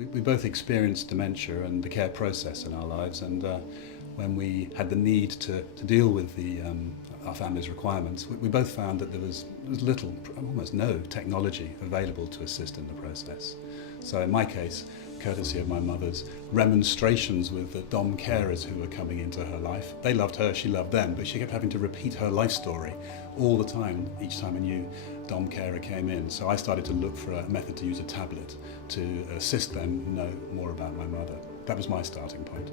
We both experienced dementia and the care process in our lives, and when we had the need to deal with our family's requirements, we both found that there was little, almost no technology available to assist in the process. So in my case, courtesy of my mother's remonstrations with the dom carers who were coming into her life. They loved her, she loved them, but she kept having to repeat her life story all the time, each time a new dom carer came in. So I started to look for a method to use a tablet to assist them know more about my mother. That was my starting point.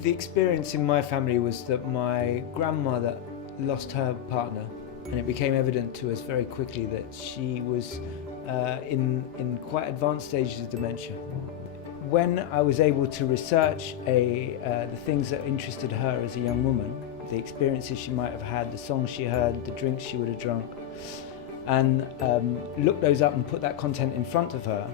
The experience in my family was that my grandmother lost her partner, and it became evident to us very quickly that she was in quite advanced stages of dementia. When I was able to research the things that interested her as a young woman, the experiences she might have had, the songs she heard, the drinks she would have drunk, and look those up and put that content in front of her,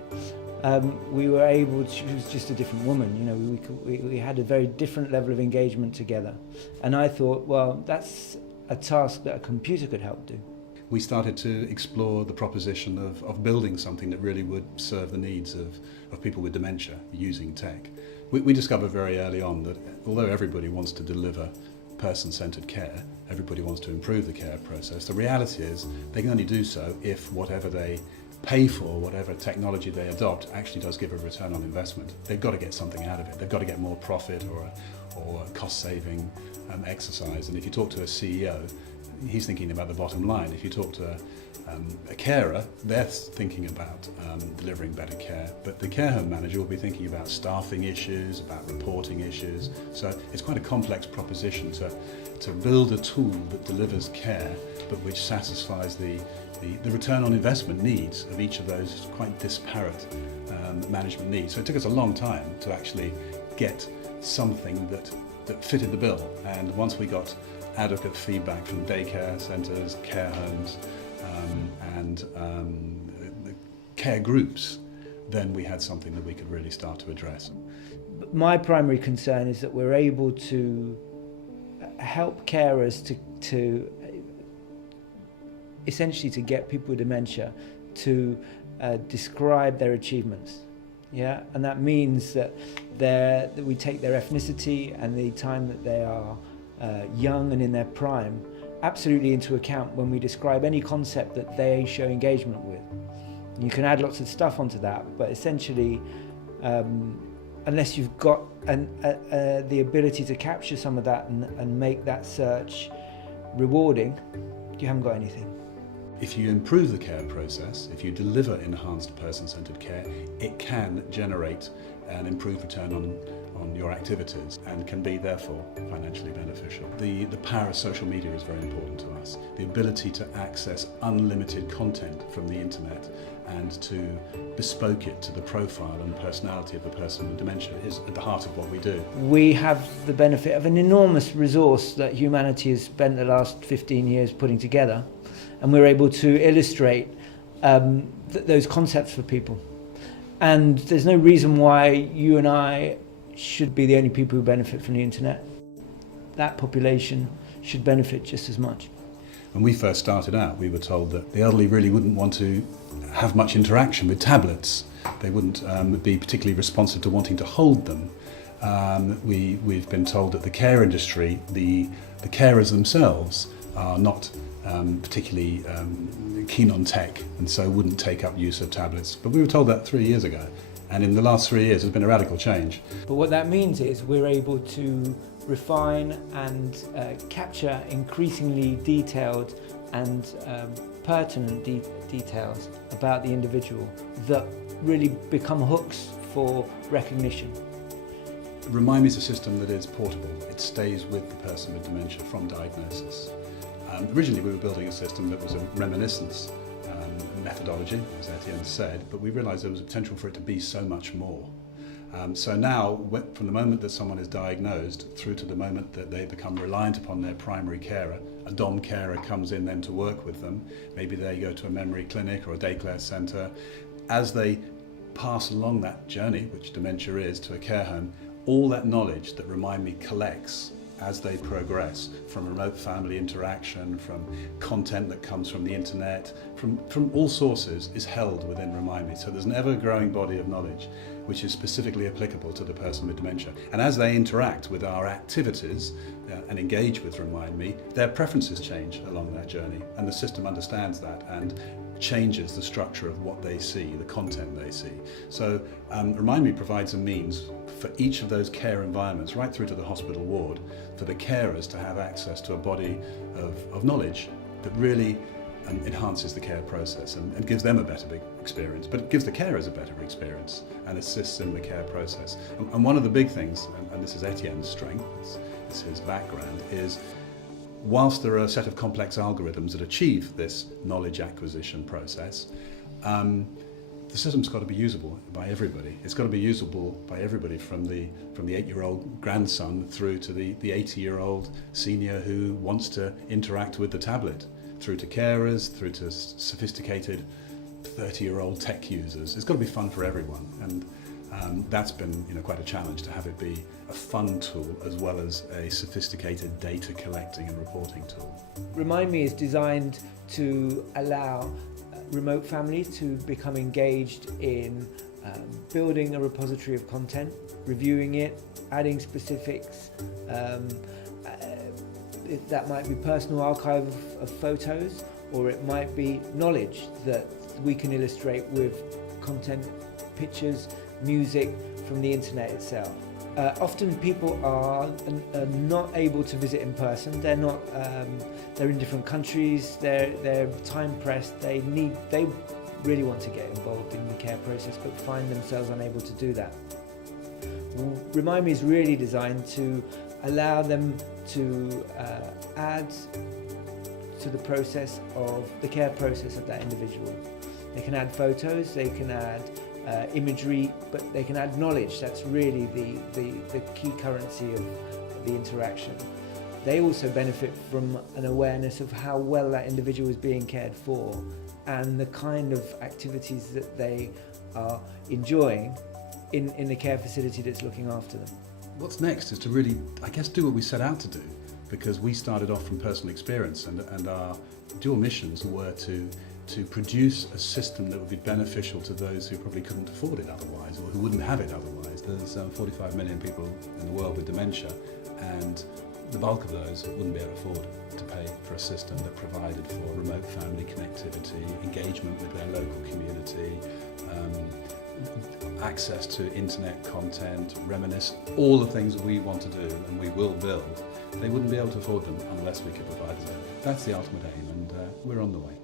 we were able to, she was just a different woman, you know, we had a very different level of engagement together. And I thought, well, that's a task that a computer could help do. We started to explore the proposition of building something that really would serve the needs of people with dementia using tech. We discovered very early on that although everybody wants to deliver person-centred care, everybody wants to improve the care process, the reality is they can only do so if whatever they pay for, whatever technology they adopt, actually does give a return on investment. They've got to get something out of it. They've got to get more profit or a cost-saving exercise. And if you talk to a CEO, he's thinking about the bottom line. If you talk to a carer, they're thinking about delivering better care, but the care home manager will be thinking about staffing issues, about reporting issues. So it's quite a complex proposition to build a tool that delivers care, but which satisfies the return on investment needs of each of those quite disparate management needs. So it took us a long time to actually get something that fitted the bill. And once we got adequate feedback from daycare centres, care homes, and care groups, then we had something that we could really start to address. My primary concern is that we're able to help carers to essentially to get people with dementia to describe their achievements. Yeah, and that means that we take their ethnicity and the time that they are young and in their prime absolutely into account when we describe any concept that they show engagement with. You can add lots of stuff onto that, but essentially, unless you've got the ability to capture some of that and make that search rewarding, you haven't got anything. If you improve the care process, if you deliver enhanced person-centred care, it can generate an improved return on your activities and can be therefore financially beneficial. The power of social media is very important to us. The ability to access unlimited content from the internet and to bespoke it to the profile and personality of the person with dementia is at the heart of what we do. We have the benefit of an enormous resource that humanity has spent the last 15 years putting together, and we're able to illustrate those concepts for people. And there's no reason why you and I should be the only people who benefit from the internet. That population should benefit just as much. When we first started out, we were told that the elderly really wouldn't want to have much interaction with tablets. They wouldn't be particularly responsive to wanting to hold them. We've been told that the care industry, the carers themselves, are not particularly keen on tech and so wouldn't take up use of tablets. But we were told that 3 years ago. And in the last 3 years, there's been a radical change. But what that means is we're able to refine and capture increasingly detailed and pertinent details about the individual that really become hooks for recognition. ReMeLife is a system that is portable. It stays with the person with dementia from diagnosis. Originally, we were building a system that was a reminiscence methodology, as Etienne said, but we realised there was a potential for it to be so much more. So now, from the moment that someone is diagnosed through to the moment that they become reliant upon their primary carer, a dom carer comes in then to work with them, maybe they go to a memory clinic or a daycare centre. As they pass along that journey, which dementia is, to a care home, all that knowledge that ReMeLife collects as they progress, from remote family interaction, from content that comes from the internet, from all sources, is held within ReMeLife. So there's an ever-growing body of knowledge which is specifically applicable to the person with dementia. And as they interact with our activities and engage with ReMeLife, their preferences change along that journey, and the system understands that and changes the structure of what they see, the content they see. So ReMeLife provides a means for each of those care environments, right through to the hospital ward, for the carers to have access to a body of knowledge that really enhances the care process and gives them a better experience, but it gives the carers a better experience and assists in the care process. And one of the big things, and this is Etienne's strength, it's his background, is whilst there are a set of complex algorithms that achieve this knowledge acquisition process, the system's got to be usable by everybody. It's got to be usable by everybody, from the 8-year-old grandson through to the 80-year-old senior who wants to interact with the tablet, through to carers, through to sophisticated 30-year-old tech users. It's got to be fun for everyone, and that's been quite a challenge, to have it be a fun tool as well as a sophisticated data collecting and reporting tool. ReMeLife is designed to allow remote families to become engaged in building a repository of content, reviewing it, adding specifics. That might be personal archive of photos, or it might be knowledge that we can illustrate with content, pictures, music from the internet itself. Often people are not able to visit in person. They're not. They're in different countries. They're time pressed. They really want to get involved in the care process, but find themselves unable to do that. ReMeLife is really designed to allow them to add to the process of the care process of that individual. They can add photos. They can add imagery, but they can add knowledge. That's really the key currency of the interaction. They also benefit from an awareness of how well that individual is being cared for and the kind of activities that they are enjoying in the care facility that's looking after them. What's next is to really, I guess, do what we set out to do, because we started off from personal experience, and our dual missions were to produce a system that would be beneficial to those who probably couldn't afford it otherwise, or who wouldn't have it otherwise. There's 45 million people in the world with dementia, and the bulk of those wouldn't be able to afford to pay for a system that provided for remote family connectivity, engagement with their local community, access to internet content, reminisce, all the things that we want to do and we will build. They wouldn't be able to afford them unless we could provide them. That's the ultimate aim, and we're on the way.